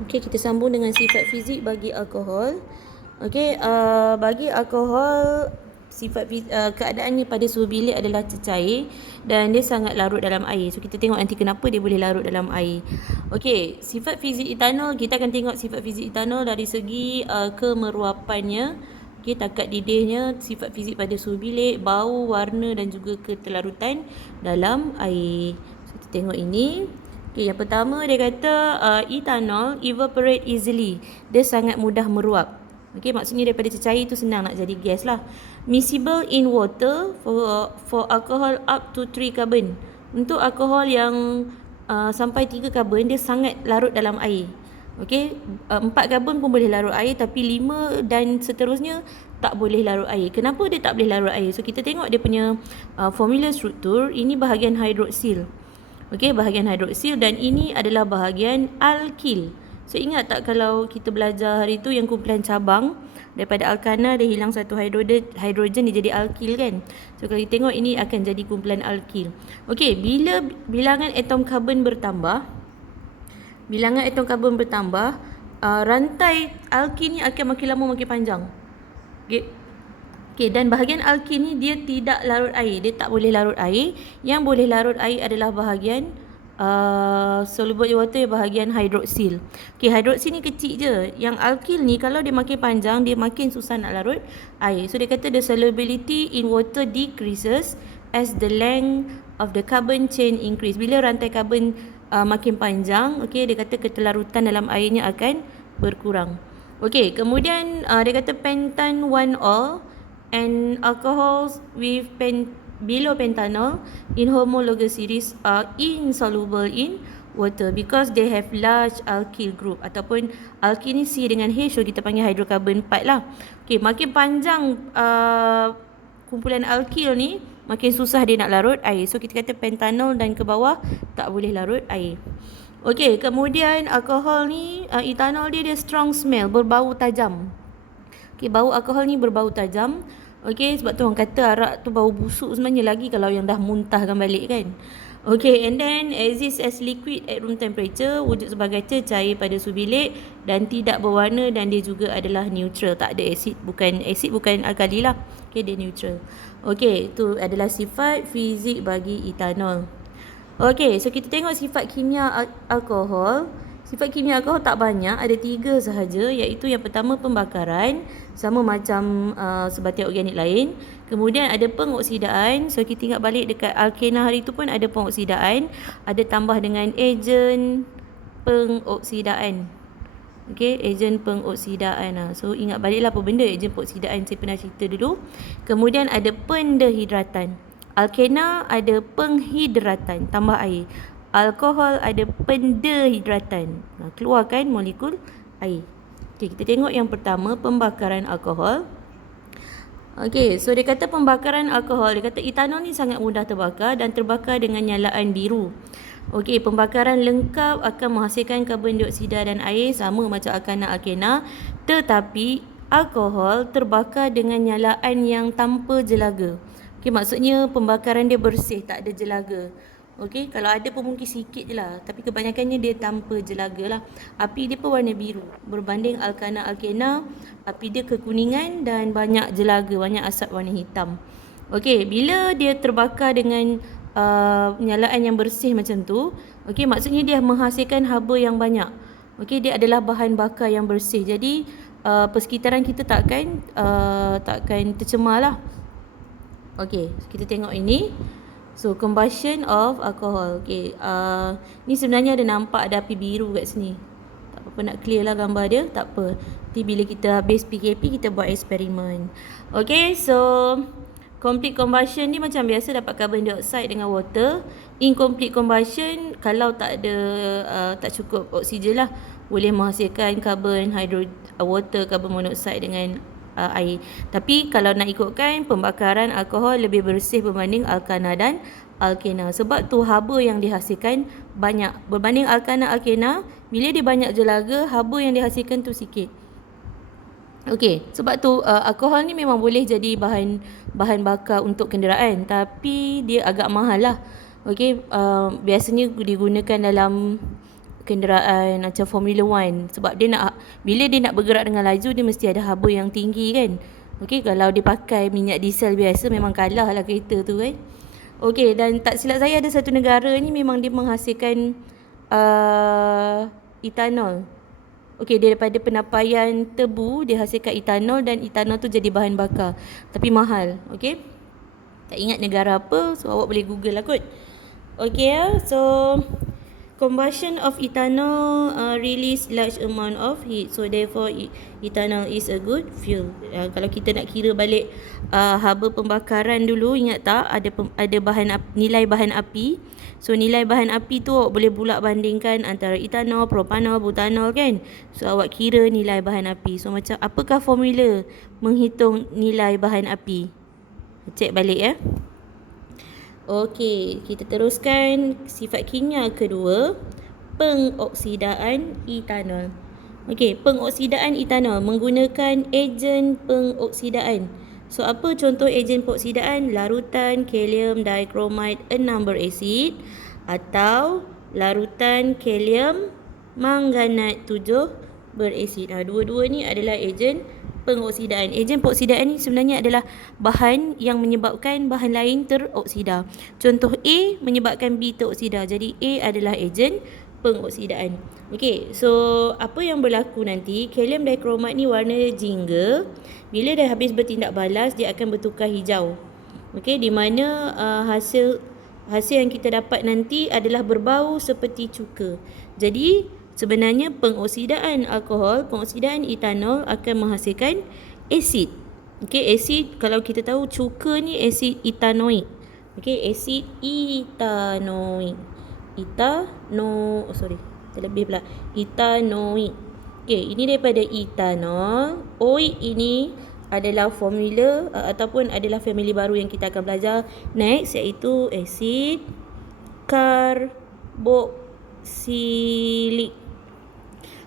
Okey, kita sambung dengan sifat fizik bagi alkohol. Okey, bagi alkohol keadaannya pada suhu bilik adalah cecair dan dia sangat larut dalam air. So kita tengok nanti kenapa dia boleh larut dalam air. Okey, sifat fizik etanol, kita akan tengok sifat fizik etanol dari segi kemeruapannya. Okey, takat didihnya, sifat fizik pada suhu bilik, bau, warna dan juga ketelarutan dalam air. So kita tengok ini. Okay, yang pertama dia kata etanol evaporate easily. Dia sangat mudah meruap. Okay, maksudnya daripada cecair tu senang nak jadi gas lah. Miscible in water for alcohol up to 3 carbon. Untuk alkohol yang sampai 3 karbon, dia sangat larut dalam air. Okay, 4 karbon pun boleh larut air, tapi 5 dan seterusnya tak boleh larut air. Kenapa dia tak boleh larut air? So kita tengok dia punya formula struktur. Ini bahagian hidroksil. Okey, bahagian hidroksil dan ini adalah bahagian alkil. So ingat tak kalau kita belajar hari tu yang kumpulan cabang daripada alkana dia hilang satu hidrogen dia jadi alkil kan. So kalau kita tengok ini akan jadi kumpulan alkil. Okey, bila bilangan atom karbon bertambah, rantai alkil ni akan makin lama makin panjang. Okey. Okey, dan bahagian alkil ni dia tidak larut air, dia tak boleh larut air. Yang boleh larut air adalah bahagian soluble in water, bahagian hidroksil. Okey, hidroksil ni kecil je. Yang alkil ni kalau dia makin panjang, dia makin susah nak larut air. So dia kata the solubility in water decreases as the length of the carbon chain increase. Bila rantai karbon makin panjang, okey, dia kata ketelarutan dalam airnya akan berkurang. Okey, kemudian dia kata pentan 1-ol and alcohols with below pentanol in homologous series are insoluble in water because they have large alkyl group, ataupun alkyl ni C dengan H, so kita panggil hidrokarbon 4 lah. Okey, makin panjang kumpulan alkyl ni, makin susah dia nak larut air. So kita kata pentanol dan ke bawah tak boleh larut air. Okey, kemudian alkohol ni, etanol dia strong smell, berbau tajam. Okey, bau alkohol ni berbau tajam. Okey, sebab tu orang kata arak tu bau busuk sebenarnya, lagi kalau yang dah muntahkan balik kan. Okey, and then exists as liquid at room temperature, wujud sebagai cair pada suhu bilik dan tidak berwarna, dan dia juga adalah neutral, tak ada asid, bukan alkali lah. Okey, dia neutral. Okey, itu adalah sifat fizik bagi etanol. Okey, so kita tengok sifat kimia alkohol. Sifat kimia alkohol tak banyak, ada 3 sahaja, iaitu yang pertama pembakaran, sama macam sebatai organik lain. Kemudian ada pengoksidaan, so kita ingat balik dekat alkena hari tu pun ada pengoksidaan, ada tambah dengan ejen pengoksidaan. Okey, ejen pengoksidaan. So ingat baliklah apa benda ejen pengoksidaan, saya pernah cerita dulu. Kemudian ada pendehidratan. Alkena ada penghidratan, tambah air. Alkohol ada pendehidratan, keluarkan molekul air. Okey, kita tengok yang pertama, pembakaran alkohol. Okey, so dia kata pembakaran alkohol, dia kata etanol ni sangat mudah terbakar dan terbakar dengan nyalaan biru. Okey, pembakaran lengkap akan menghasilkan karbon dioksida dan air sama macam alkana, tetapi alkohol terbakar dengan nyalaan yang tanpa jelaga. Okey, maksudnya pembakaran dia bersih, tak ada jelaga. Okey, kalau ada pun mungkin sikit je lah, tapi kebanyakannya dia tanpa jelaga lah. Api dia pun warna biru, berbanding alkana, api dia kekuningan dan banyak jelaga, banyak asap warna hitam. Okey, bila dia terbakar dengan nyalaan yang bersih macam tu, okey, maksudnya dia menghasilkan haba yang banyak. Okey, dia adalah bahan bakar yang bersih, jadi persekitaran kita takkan tercemar lah. Okey, kita tengok ini. So, combustion of alcohol. Okay, ni sebenarnya ada nampak ada api biru kat sini. Tak apa-apa, nak clear lah gambar dia. Tak apa. Nanti bila kita habis PKP, kita buat eksperimen. Okay, so complete combustion ni macam biasa dapat carbon dioxide dengan water. Incomplete combustion, kalau tak ada, tak cukup oksigen lah, boleh menghasilkan water, carbon monoxide dengan air. Tapi kalau nak ikutkan, pembakaran alkohol lebih bersih berbanding alkana dan alkena. Sebab tu haba yang dihasilkan banyak. Berbanding alkana, bila dia banyak jelaga, haba yang dihasilkan tu sikit. Okey, sebab tu alkohol ni memang boleh jadi bahan bakar untuk kenderaan, tapi dia agak mahal lah. Okey, biasanya digunakan dalam kenderaan macam Formula 1. Sebab dia nak, bila dia nak bergerak dengan laju, dia mesti ada haba yang tinggi kan. Okey, kalau dia pakai minyak diesel biasa memang kalah lah kereta tu kan. Okey, dan tak silap saya ada satu negara ni memang dia menghasilkan etanol. Okey, daripada penapaian tebu dia hasilkan etanol, dan etanol tu jadi bahan bakar. Tapi mahal. Okey. Tak ingat negara apa, so awak boleh Google lah kot. Okey ya. So combustion of ethanol release large amount of heat. So therefore ethanol is a good fuel. Kalau kita nak kira balik haba pembakaran dulu, ingat tak ada nilai bahan api. So nilai bahan api tu awak boleh pula bandingkan antara etanol, propanol, butanol kan. So awak kira nilai bahan api. So macam apakah formula menghitung nilai bahan api? Cek balik ya. Okey, kita teruskan sifat kimia kedua, pengoksidaan etanol. Okey, pengoksidaan etanol menggunakan ejen pengoksidaan. So apa contoh ejen pengoksidaan? Larutan kalium dichromate 6 berasid atau larutan kalium manganat 7 berasid. Dua-dua ni adalah ejen pengoksidaan. Ejen pengoksidaan ni sebenarnya adalah bahan yang menyebabkan bahan lain teroksida. Contoh A menyebabkan B teroksida. Jadi A adalah ejen pengoksidaan. Okey, so apa yang berlaku nanti, kalium dichromate ni warna jingga. Bila dah habis bertindak balas, dia akan bertukar hijau. Okey, di mana hasil yang kita dapat nanti adalah berbau seperti cuka. Jadi sebenarnya pengoksidaan alkohol, pengoksidaan etanol akan menghasilkan asid. Okey, asid kalau kita tahu cuka ni asid etanoik. Okey, asid etanoik. Terlebih pula etanoik. Okey, ini daripada etanol. Oik ini adalah formula ataupun adalah family baru yang kita akan belajar next, iaitu asid karboksilik.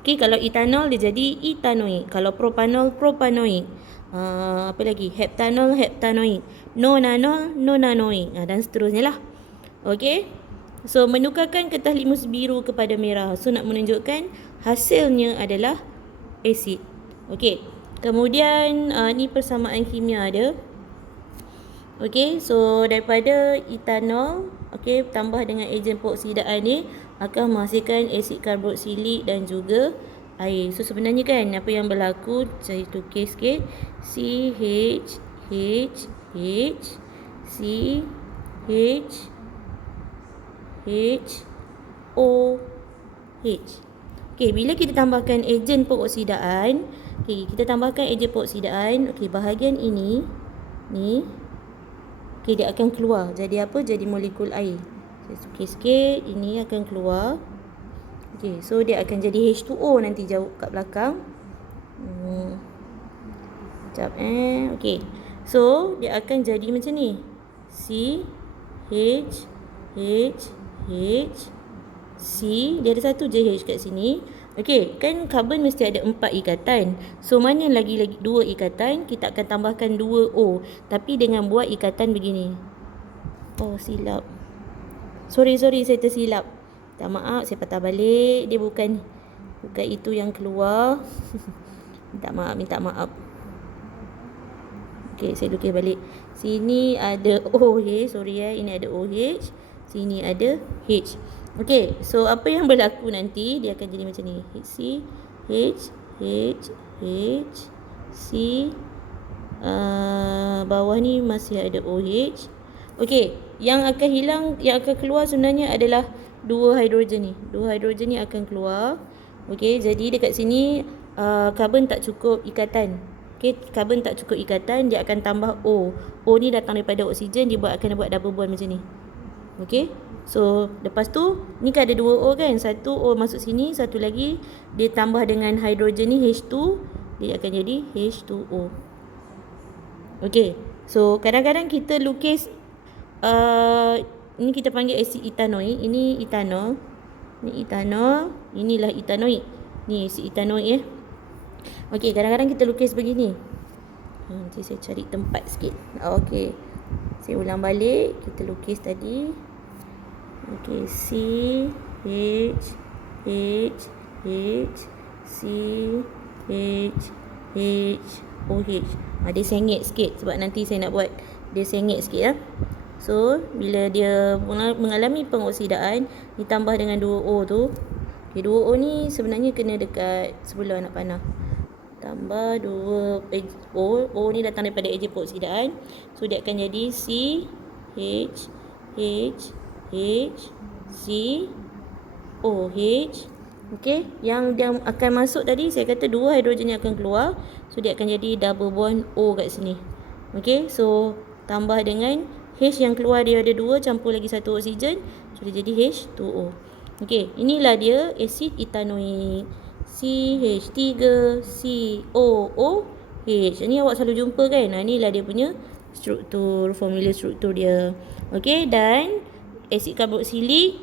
Okey, kalau etanol dia jadi etanoik. Kalau propanol, propanoik. Apa lagi? Heptanol, heptanoik. Nonanol, nonanoik. Dan seterusnya lah. Okey. So, menukarkan kertas limus biru kepada merah. So, nak menunjukkan hasilnya adalah asid. Okey. Kemudian, ni persamaan kimia dia. Okey, so daripada etanol, okey, tambah dengan ejen pengoksidaan ni akan menghasilkan asid karboksilik dan juga air. So sebenarnya kan apa yang berlaku, saya tulis sikit, CH OH. Okey, bila kita tambahkan ejen pengoksidaan, kita tambahkan ejen pengoksidaan, bahagian ini ni, dia akan keluar. Jadi apa? Jadi molekul air. Saya tulis sikit, ini akan keluar. So dia akan jadi H2O nanti jauh kat belakang. Sekejap so dia akan jadi macam ni. C, dia ada satu je H kat sini. Kan karbon mesti ada 4 ikatan. So mana lagi 2 ikatan, kita akan tambahkan 2 O. Tapi dengan buat ikatan begini. Oh, silap. Sorry, saya tersilap. Tak maaf, saya patah balik. Dia bukan itu yang keluar. Minta maaf. Saya lukis balik. Sini ada OH, sorry ini ada OH. Sini ada H. So apa yang berlaku nanti, dia akan jadi macam ni. C, C, bawah ni masih ada OH. Yang akan hilang, yang akan keluar sebenarnya adalah 2 hidrogen ni. 2 hidrogen ni akan keluar. Jadi dekat sini karbon tak cukup ikatan. Karbon tak cukup ikatan, dia akan tambah O. O ni datang daripada oksigen, dia akan buat double bond macam ni. So lepas tu ni kan ada 2 O kan, satu O masuk sini, satu lagi dia tambah dengan hidrogen ni H2, dia akan jadi H2O. So kadang-kadang kita lukis ini kita panggil asid etanoik. Ini etanol. Ni etanol, inilah etanoik. Ni asid etanoik kadang-kadang kita lukis begini. Nanti saya cari tempat sikit. Saya ulang balik. Kita lukis tadi. C, H, H, H, C, H, H, OH. Dia sengit sikit sebab nanti saya nak buat dia sengit sikit ya. So, bila dia mengalami pengoksidaan ditambah dengan 2O tu. Okay, 2O ni sebenarnya kena dekat sebelah anak panah. Tambah 2 O ni datang daripada ejen pengoksidaan. So dia akan jadi C H H H C O H. Okey, yang dia akan masuk tadi saya kata 2 hidrogen yang akan keluar. So dia akan jadi double bond O kat sini. Okey, so tambah dengan H yang keluar dia ada 2 campur lagi 1 oksigen. So dia jadi H2O. Okey, inilah dia asid etanoik. CH3COOH. Ni awak selalu jumpa kan? Inilah dia punya struktur, formula struktur dia. Okey, dan asid karboksilik.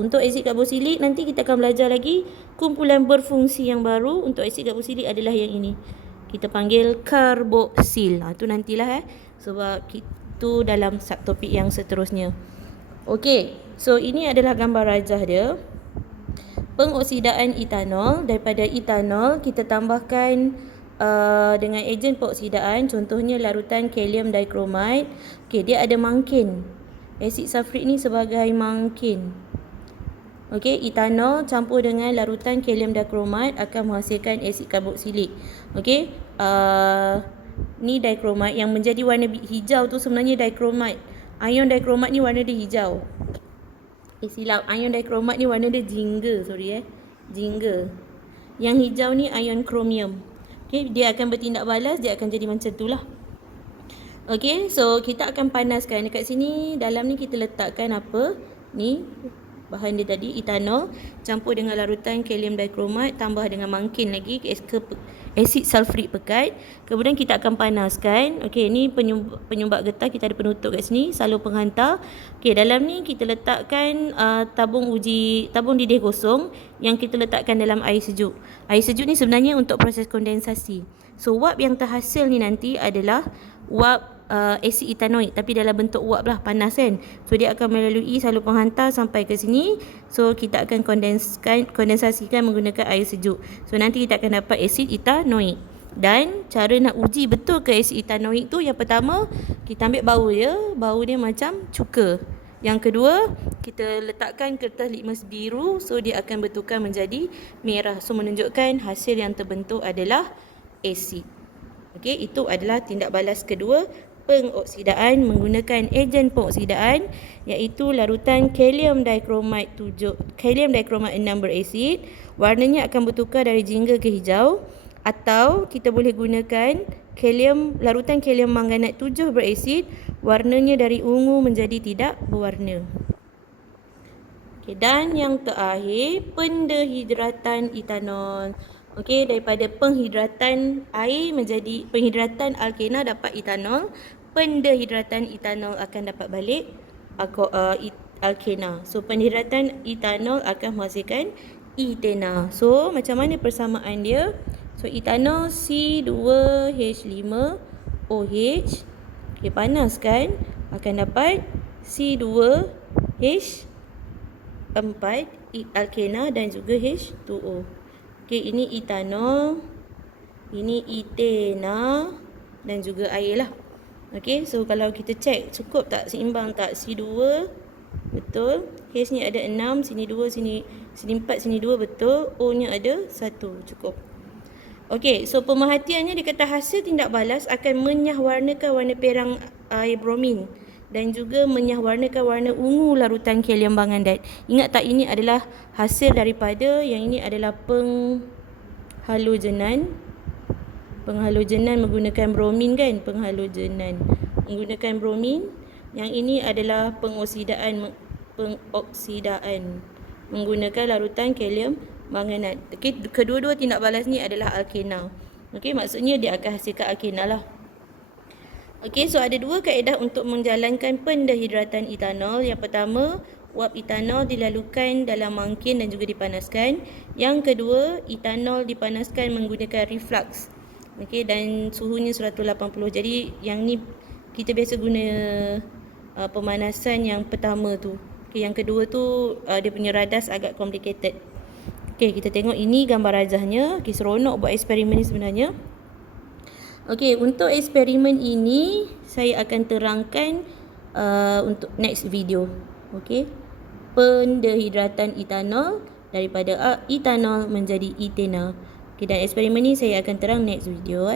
Untuk asid karboksilik nanti kita akan belajar lagi kumpulan berfungsi yang baru. Untuk asid karboksilik adalah yang ini. Kita panggil karboksil. Tu nantilah sebab itu dalam subtopik yang seterusnya. Okey, so ini adalah gambar rajah dia. Pengoksidaan etanol. Daripada etanol kita tambahkan dengan ejen pengoksidaan, contohnya larutan kalium dikromid. Okey, dia ada mangkin. Asid sulfurik ni sebagai mangkin. Okey, etanol campur dengan larutan kalium dikromid akan menghasilkan asid karboksilik. Okey, ni dikromid yang menjadi warna hijau tu sebenarnya dikromid. Ion dikromid ni warna dia hijau. Silap, ion dikromid ni warna dia jingga, jingga. Yang hijau ni ion kromium. Okey, dia akan bertindak balas, dia akan jadi macam tu lah. Okey, so kita akan panaskan. Dekat sini dalam ni kita letakkan apa? Ni bahan dia tadi, etanol campur dengan larutan kalium dikromid tambah dengan mangkin lagi asid sulfurik pekat. Kemudian kita akan panaskan. Okey, ni penyumbat getah, kita ada penutup kat sini, salur penghantar. Okey, dalam ni kita letakkan tabung didih kosong yang kita letakkan dalam air sejuk. Air sejuk ni sebenarnya untuk proses kondensasi. So wap yang terhasil ni nanti adalah wap asid etanoik, tapi dalam bentuk uap lah, panas kan. So dia akan melalui salur penghantar sampai ke sini. So kita akan kondensasikan menggunakan air sejuk. So nanti kita akan dapat asid etanoik. Dan cara nak uji betul ke asid etanoik tu, yang pertama kita ambil bau dia macam cuka. Yang kedua, kita letakkan kertas litmus biru, so dia akan bertukar menjadi merah. So menunjukkan hasil yang terbentuk adalah asid. Okey, itu adalah tindak balas kedua, pengoksidaan menggunakan ejen pengoksidaan, iaitu larutan kalium dikromid 6 berasid. Warnanya akan bertukar dari jingga ke hijau, atau kita boleh gunakan larutan kalium manganat 7 berasid, warnanya dari ungu menjadi tidak berwarna. Okey, dan yang terakhir, pendehidratan etanol. Okey, daripada penghidratan air menjadi penghidratan alkena dapat etanol. Pendehidratan etanol akan dapat balik alkena. So pendehidratan etanol akan menghasilkan etena. So macam mana persamaan dia? So etanol C2H5OH. Okey, panaskan, akan dapat C2H4 alkena dan juga H2O. Okey, ini etanol, ini etena dan juga air lah. Okey, so kalau kita cek cukup tak, seimbang tak, C2 betul, H ni ada 6, sini 2, sini 4, sini 2 betul, O nya ada 1, cukup. Okey, so pemerhatiannya dia kata hasil tindak balas akan menyahwarnakan warna perang air bromin dan juga menyahwarnakan warna ungu larutan kalium manganat. Ingat tak, ini adalah hasil daripada, yang ini adalah penghalogenan menggunakan bromin kan, penghalogenan menggunakan bromin. Yang ini adalah pengoksidaan menggunakan larutan kalium manganat. Okey, kedua-dua tindak balas ni adalah alkena. Okey, maksudnya dia akan hasilkan alkena lah. Okey, so ada dua kaedah untuk menjalankan pendehidratan etanol. Yang pertama, wap etanol dilalukan dalam mangkin dan juga dipanaskan. Yang kedua, etanol dipanaskan menggunakan reflux. Okey, dan suhunya 180. Jadi yang ni kita biasa guna pemanasan yang pertama tu. Okay, yang kedua tu dia punya radas agak complicated. Okay, kita tengok ini gambar rajahnya. Okay, seronok buat eksperimen ni sebenarnya. Okay, untuk eksperimen ini saya akan terangkan untuk next video. Okay, pendehidratan etanol daripada etanol menjadi ethanol. Okay, dan eksperimen ni saya akan terang next video.